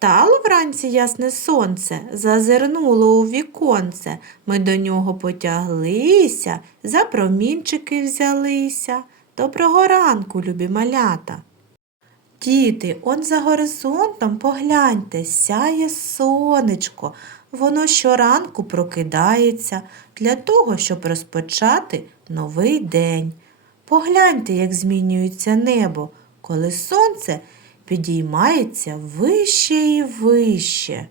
Встало вранці ясне сонце, зазирнуло у віконце. Ми до нього потяглися, за промінчики взялися. Доброго ранку, любі малята. Діти, он за горизонтом погляньте, сяє сонечко. Воно щоранку прокидається для того, щоб розпочати новий день. Погляньте, як змінюється небо, коли сонце підіймається вище і вище.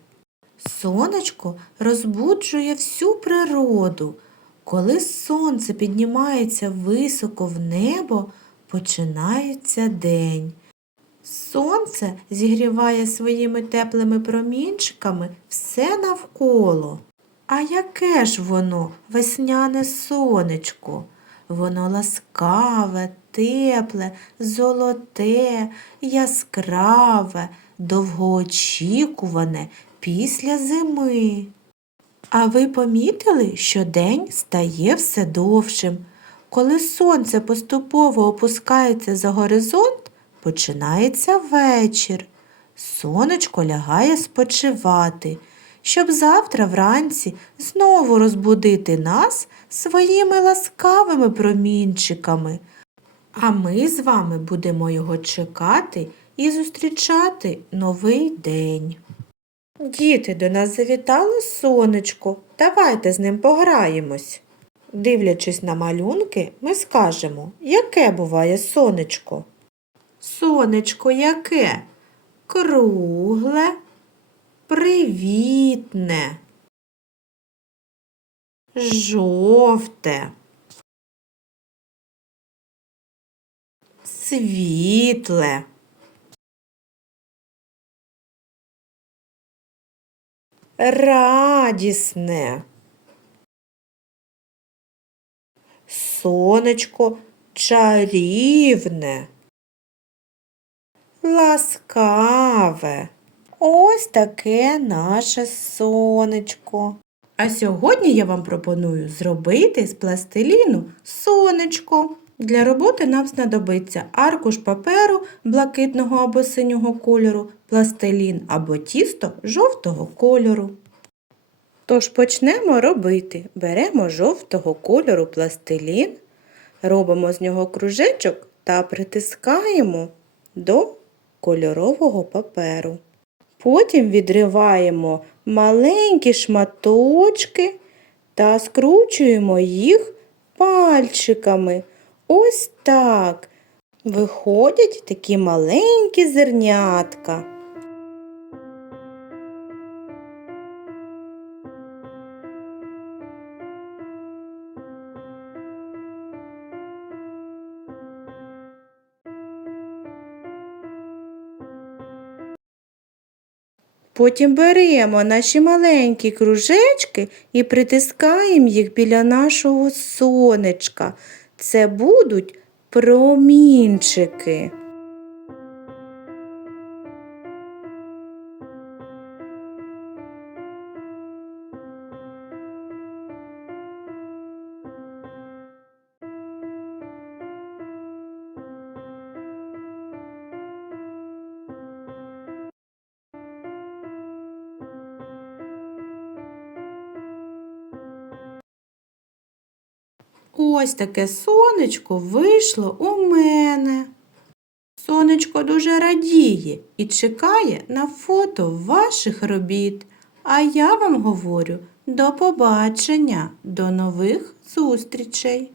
Сонечко розбуджує всю природу. Коли сонце піднімається високо в небо, починається день. Сонце зігріває своїми теплими промінчиками все навколо. А яке ж воно, весняне сонечко? Воно ласкаве, тепле, золоте, яскраве, довгоочікуване після зими. А ви помітили, що день стає все довшим? Коли сонце поступово опускається за горизонт, починається вечір. Сонечко лягає спочивати, щоб завтра вранці знову розбудити нас своїми ласкавими промінчиками. А ми з вами будемо його чекати і зустрічати новий день. Діти, до нас завітало сонечко. Давайте з ним пограємось. Дивлячись на малюнки, ми скажемо, яке буває сонечко. Сонечко яке? Кругле, привітне, жовте, світле. Радісне. Сонечко чарівне. Ласкаве. Ось таке наше сонечко. А сьогодні я вам пропоную зробити з пластиліну сонечко. Для роботи нам знадобиться аркуш паперу блакитного або синього кольору, пластилін або тісто жовтого кольору. Тож почнемо робити. Беремо жовтого кольору пластилін, робимо з нього кружечок та притискаємо до кольорового паперу. Потім відриваємо маленькі шматочки та скручуємо їх пальчиками. Ось так. Виходять такі маленькі зернятка. Потім беремо наші маленькі кружечки і притискаємо їх біля нашого сонечка. Це будуть промінчики. Ось таке сонечко вийшло у мене. Сонечко дуже радіє і чекає на фото ваших робіт. А я вам говорю до побачення, до нових зустрічей!